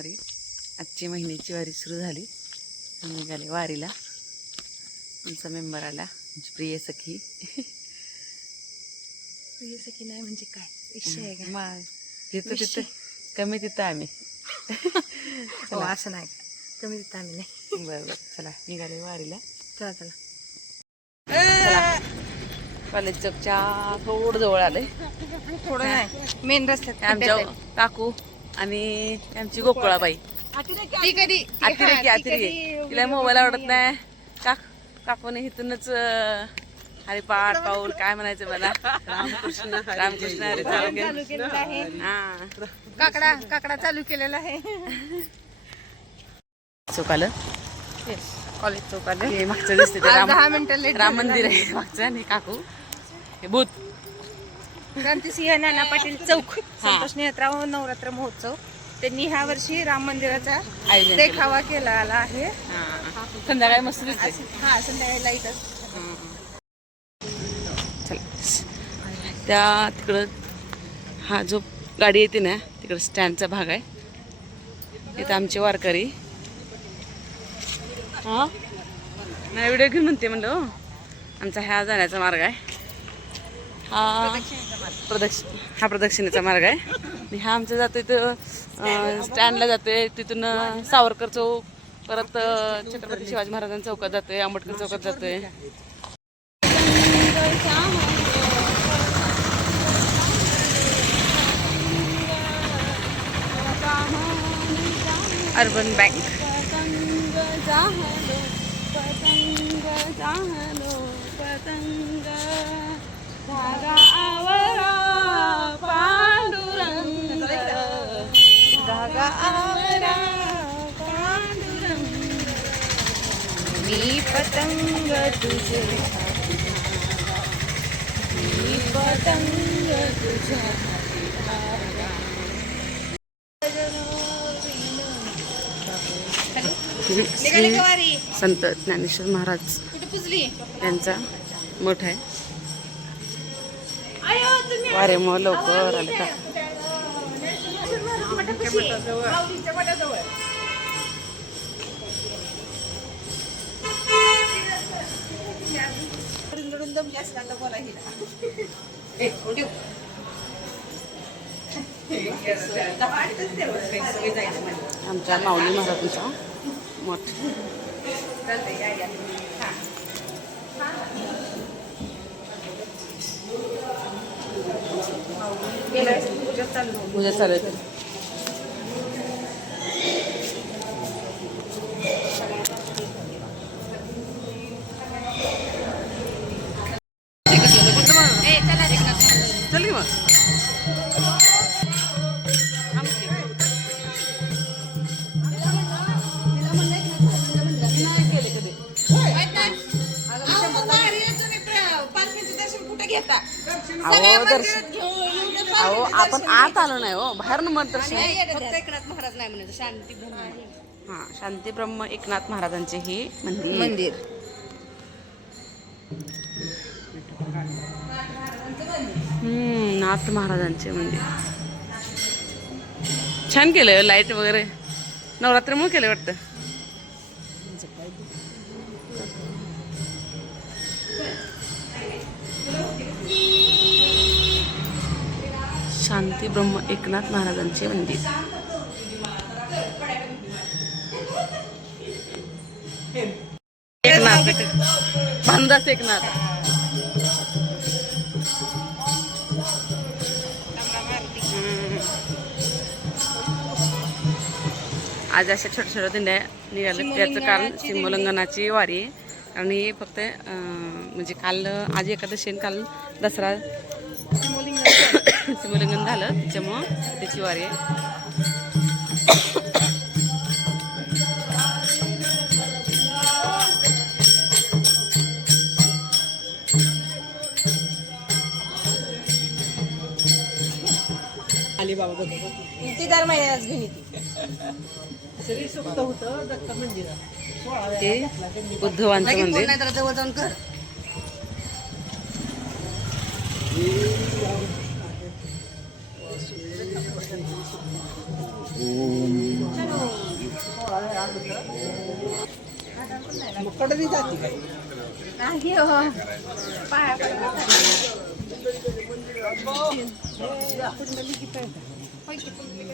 वारी आजची महिन्याची वारी सुरू झाली. निघाले वारीला. आमचा मेंबर आला. प्रिय सखी. की नाही म्हणजे काय? विषय आहे का? मग जिथं तिथं. कमी तिथं आम्ही. हो असं नाही. कमी देत आम्ही नाही. बरं बरं. चला निघाले वारीला. चला चला. चला. कॉलेज चौकच्या थोडं जवळ आले थोडं नाही. मेन रस्त्यात आमच्या काकू. आणि आमची गोकुळाबाई. ती कधी आतिरे की आतिरे तिला मोबाईल आवडत नाही. काक काकूने इथूनच अं, हरिपाठ पाऊल काय म्हणायचं मला? रामकृष्ण रामकृष्ण हरी चालू केलेलं आहे. हा. काकडा काकडा चालू केलेला आहे. चौकालं? कॉलेज चौकाला. हे मागचं दिसते राम मंदिर आहे. मागचं आणि काकू. हे भूत. क्रांतिसिंह नाना पाटील चौक संतोष नेत्राव नवरात्र महोत्सव. त्यांनी ह्या वर्षी राम मंदिराचा आयोजन केलं. देखावा केला आला आहे. हा. संध्याकाळी मस्त दिसते असं- हा संध्याकाळी लाईटच चला. त्या तिकडं हा जो गाडी येते ना तिकडं स्टँडचा भाग आहे. इथं आमचे वारकरी. हा? नाही व्हिडिओ घेऊन म्हणते म्हणलं हो. आमचा हा जाण्याचा मार्ग आहे. प्रदक्षि हा प्रदक्षिणेचा मार्ग आहे. आणि हा आमचा जातोय तो स्टँडला जातोय. तिथून सावरकर चौक परत छत्रपती शिवाजी महाराजांच्या चौकात जातोय आंबेडकर चौकात जातोय. अर्बन बँक पतंग जाहलो पतंग जाहलो पतंग धागा आवरा पांडुरंग धागा आवरा पांडुरंग मी पतंग तुझे. मी पतंग तुझ्या संत ज्ञानेश्वर महाराज यांचा मठ आहे. वारे मग लवकर आले का? आमच्या माऊली महाराजांचा मठ. पूजा चालू आहे चल की मग. अहो दर्शन अहो आपण आत आलो नाही हो बाहेर नंबर दर्शन. महाराज नाही म्हणायचं शांती हा शांती ब्रह्म एकनाथ महाराजांचे हे मंदिर. मंदिर. हम्म, नाथ महाराजांचे मंदिर. छान केलंय लाइट वगैरे. नवरात्रमुळे केलं वाटतं. शांती ब्रह्म एकनाथ महाराजांचे मंदिर. एकनाथ. भानदास एकनाथ. आज अशा छोट्या छोट्या दिंड्या निघाल्या त्याचं कारण सिमोल्लंघनाची वारी आहे. कारण ही फक्त म्हणजे काल आज एकादशी काल दसरा. सिमोल्लंघन झालं त्याच्यामुळं त्याची वारी आहे. ती दर महिन्यात घेऊन येते बुद्धवांचं मंदिर. नाही तर जवळ जाऊन कर नाही हो. पाया पडायला होय की पुंडलिक?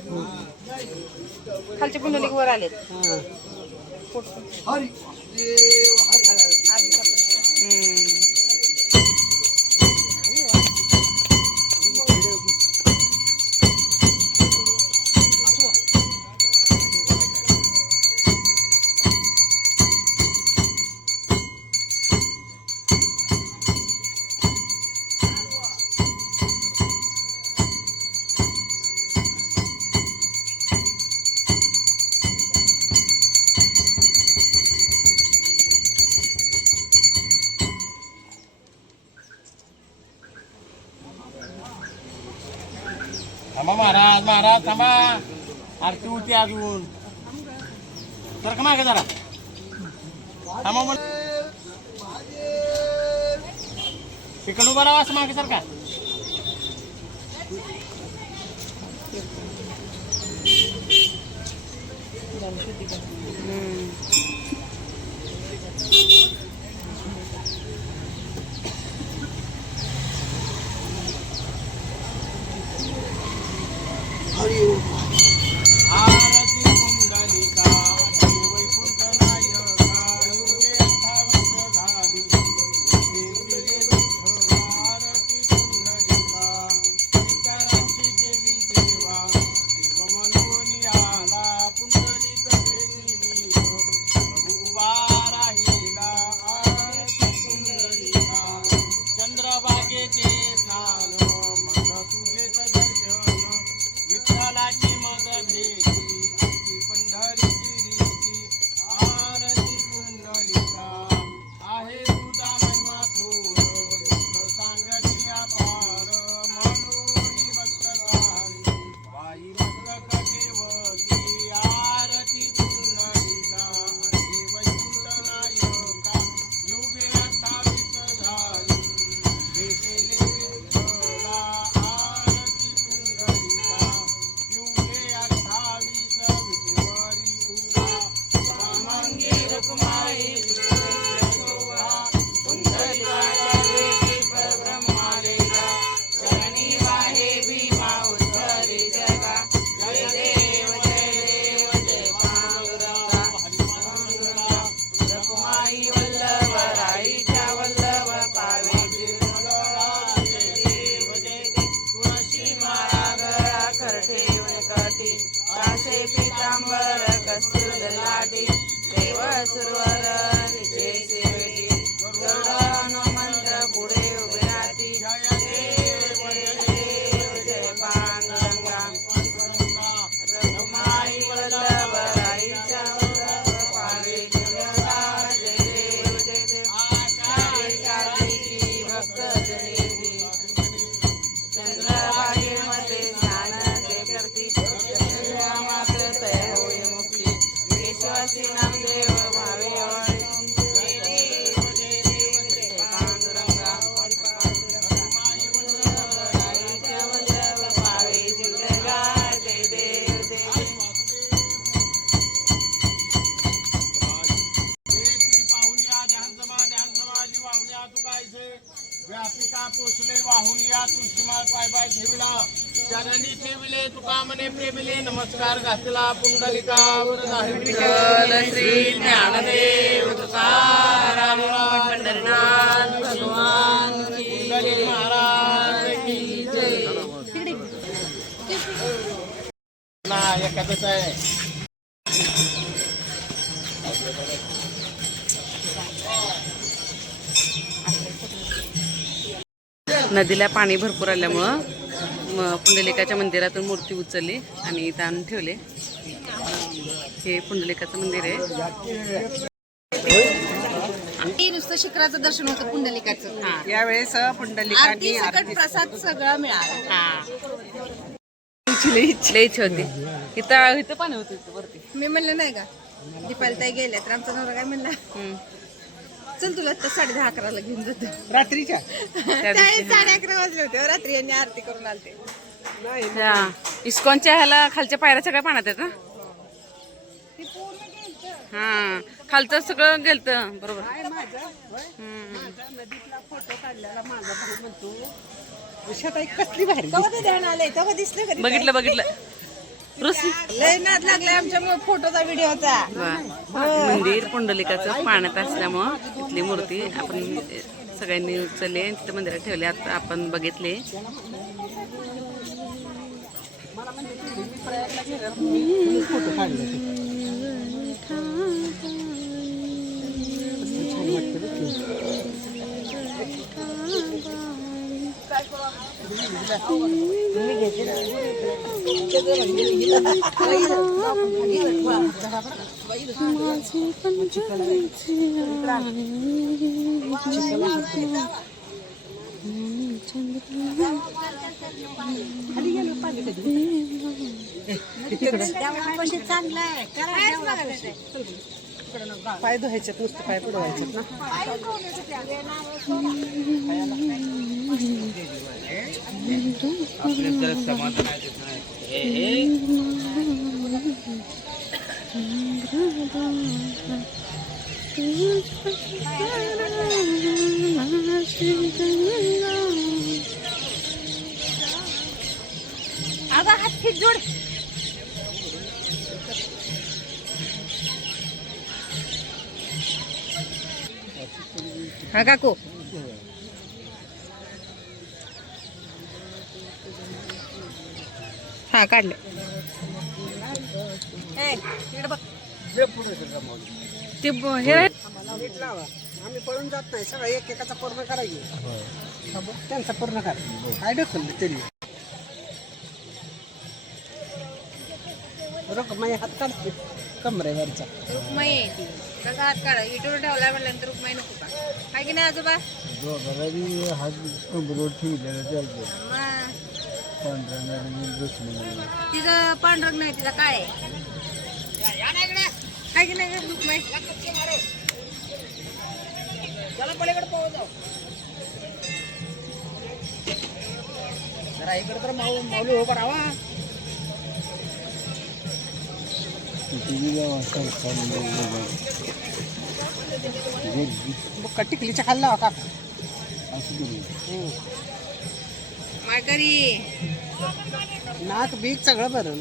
खालचे पुंडलिक वर आलेत थांबा महाराज महाराज थांबा आरती होती अजून तर का मागे जरा थांबा म्हण तिकडून उभा राहा असं मागे सारखा आरती ಸರ್ವರ ನಿಜೇ प्रेमिले नमस्कार घातला पुंडलिका विठ्ठल श्री ज्ञानदेव तुकाराम पंढरीनाथ भगवान की पुंडलिक महाराज की जय. ना एकादश आहे नदीला पाणी भरपूर आल्यामुळं म- पुंडलिकाच्या मंदिरातून मूर्ती उचलली आणि इथं आणून ठेवले. हे पुंडलिकाचं मंदिर आहे. नुसतं शिखराचं दर्शन होतं पुंडलिकाचं. हा. यावेळेस सकट प्रसाद सगळा मिळाला. हा. होती. इथं इथं पाणी होतं वरती. मी म्हणलं नाही का? दीपाली ताई गेल्या तर आमचा नवरा काय म्हणला. चल तुला तर साडे दहा अकराला घेऊन जातो. रात्रीच्या? साडे अकरा वाजले होते. हो, रात्री यांनी आरती करून आलते. इस्कॉनच्या ह्याला खालच्या पायऱ्या सगळ्या पाण्यात आहेत ना? ती पूर्ण गेलते. हा. खालचं सगळं गेलतं. बरोबर. काय माझं. होय? हम्म. माझा नदीतला फोटो काढलेला माझा भाऊ म्हणतो शेताई कसली भारी तेव्हा ते ध्यान आलंय तेव्हा दिसलं कधी बघितलं बघितलं. रुस लय नाद लागलाय आमच्या फोटोचा व्हिडिओचा मंदिर पुंडलिकाचं पाण्यात असल्यामुळं इथली मूर्ती आपण सगळ्यांनी उचलली तिथं मंदिरात ठेवली. आता आपण बघितले. फोटो काढले छान वाटतं बरं की. पाय धुवायच्यात नुसतं पाय पुढवायच्यात ना. अगं हात फिट जोड. हा काकू. हा काढले. ते हे आम्ही पळून जात नाही सगळं एकेकाचा पूर्ण करायचे. त्यांचा पूर्ण करा. काय ढकललं तरी रोक माझे हात काढते कमरेवरचा रुक्माई आहे ती. कसा हात काढा. इटून ठेवला म्हटल्यानंतर रुक्माई नको का? काय की नाही आजोबा? हात कंबरोड ठेवलेला चालतो मग पांढऱ्या दुश्मन तिचं पांढरंग नाही तिचा काय आहे? की नाही गं, रुक्माई? जरा इकडे तर माऊ माऊली हो. करावा बुक्का टिकलीच्या खाल्ला का माघारी. नाक बीक सगळं बरं आहे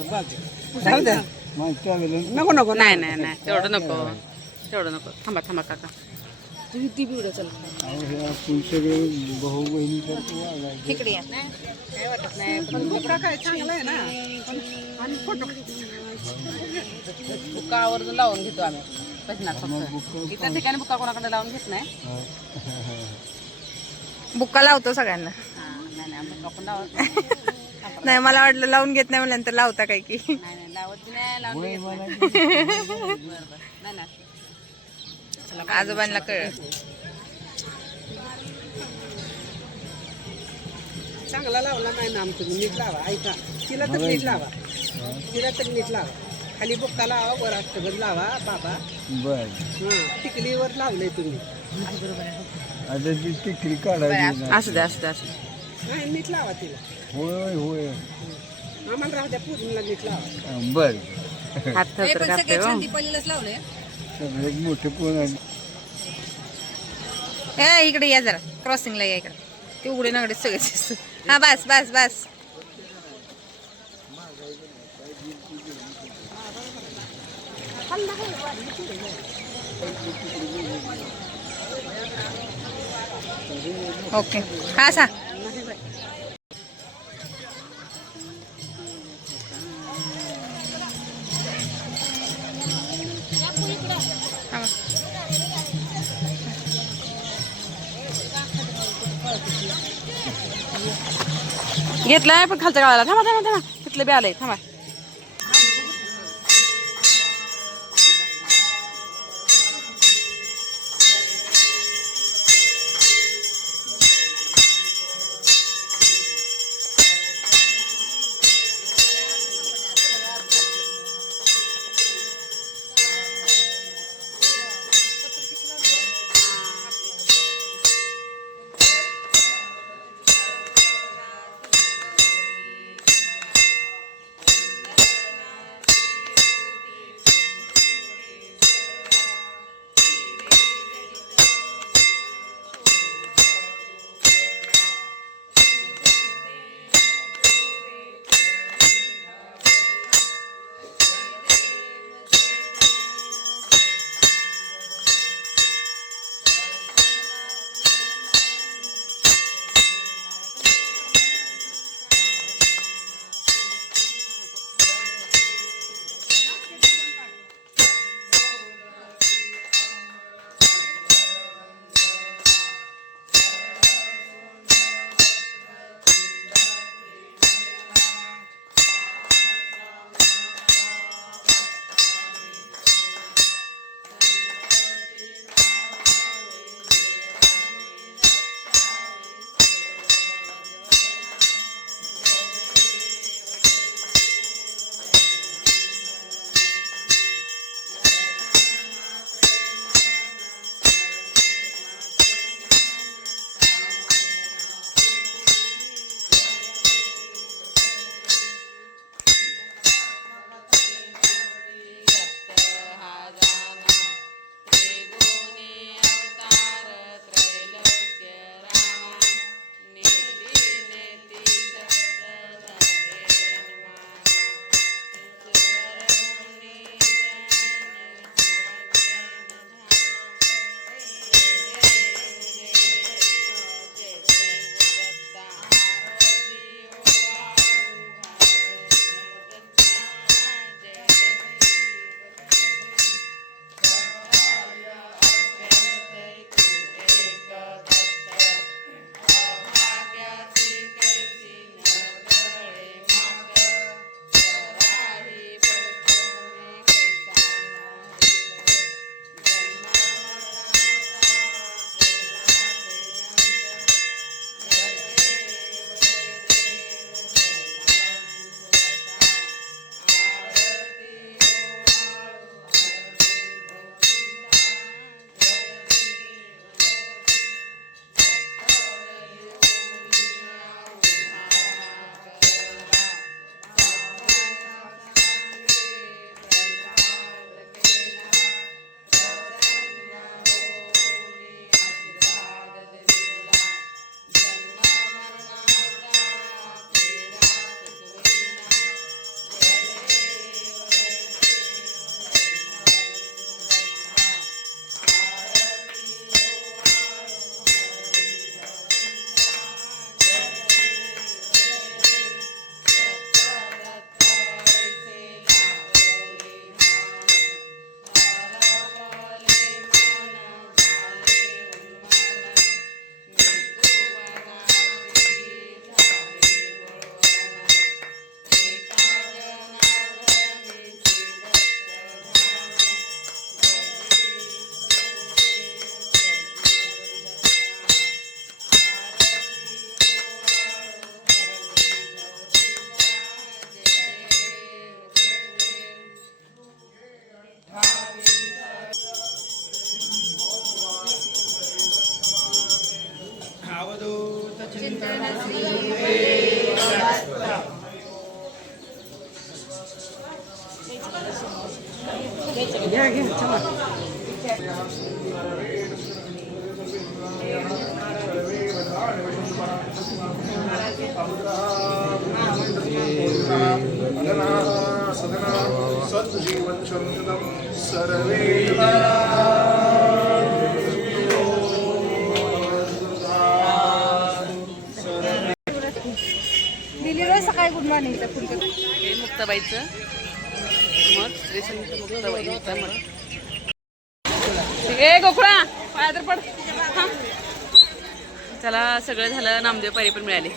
नको नको नाही. नाही नाही. तेवढं नको. तेवढं नको. थांबा थांबा काका. ती ती चला. हे या. काय वाटत नाही. पण बुक्का काय चांगला आहे ना. आणि फोटो. आवर्जून लावून घेतो आम्ही. भजनात इतर ठिकाणी बुक्का कोणाकडे लावून घेत नाही. बुक्का लावतो सगळ्यांना. हा, नाही मला वाटलं लावून घेत नाही म्हणल्यानंतर लावता काय की. नाही नाही लावत नाही. आजोबांना कळ चांगला लावला नाही नाम तुम्ही नीट लावा ऐका. तिला तर नीट लावा. तिला तर नीट लावा. खाली बुक्का लावा वर अष्टगत लावा बाबा. बर. हा टिकलीवर लावलंय तुम्ही. आता ती टिकरी काढायची ना. असू दे असू दे असू दे. नाही नीट लावा तिला. होय होय. आम्हाला राहू द्या पूर्णला नीट लावा. बर. हात कापते हो. लावलंय. सगळ्यात मोठे कोण आहे ए इकडे या जरा. क्रॉसिंगला या इकडे. ते उघडे नागडे सगळे हा बस बस बस. ओके. हा सा. घेतलाय पण खालच्या गाळाला. थांबा थांबा थांबा. तिथलं बी आलंय. थांबा. हे मुक्ताबाईचं. श्री संत मुक्ताबाईचं गोकुळा पड. हा. चला सगळं झालं नामदेव पायरी पण मिळाली.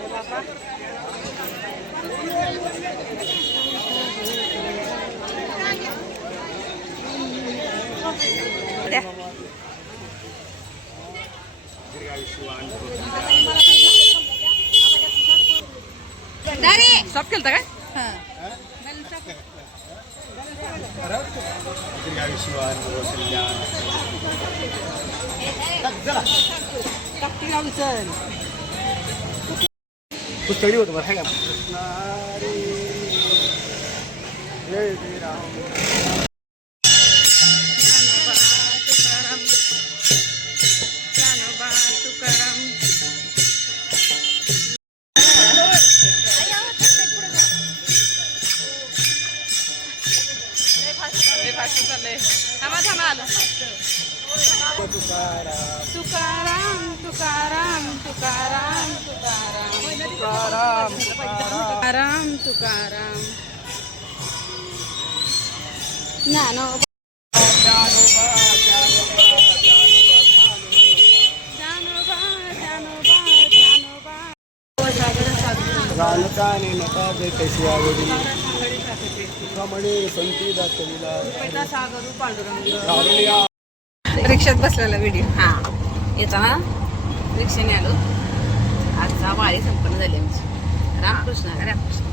द्या स्टॉप केलता काय? पुस्तकी होतं बरं? का? तुकाराम तुकाराम तुकाराम तुकाराम तुकाराम तुकाराम. ज्ञानोबा जाणताने नका जे कशी आवडी तुकामणे संती दाखविला कारुण्या रिक्षात बसलेला व्हिडिओ हा. याचा ना? रिक्षाने आलो. आजचा वारी संपन्न झाली आमची. रामकृष्ण. रामकृष्ण.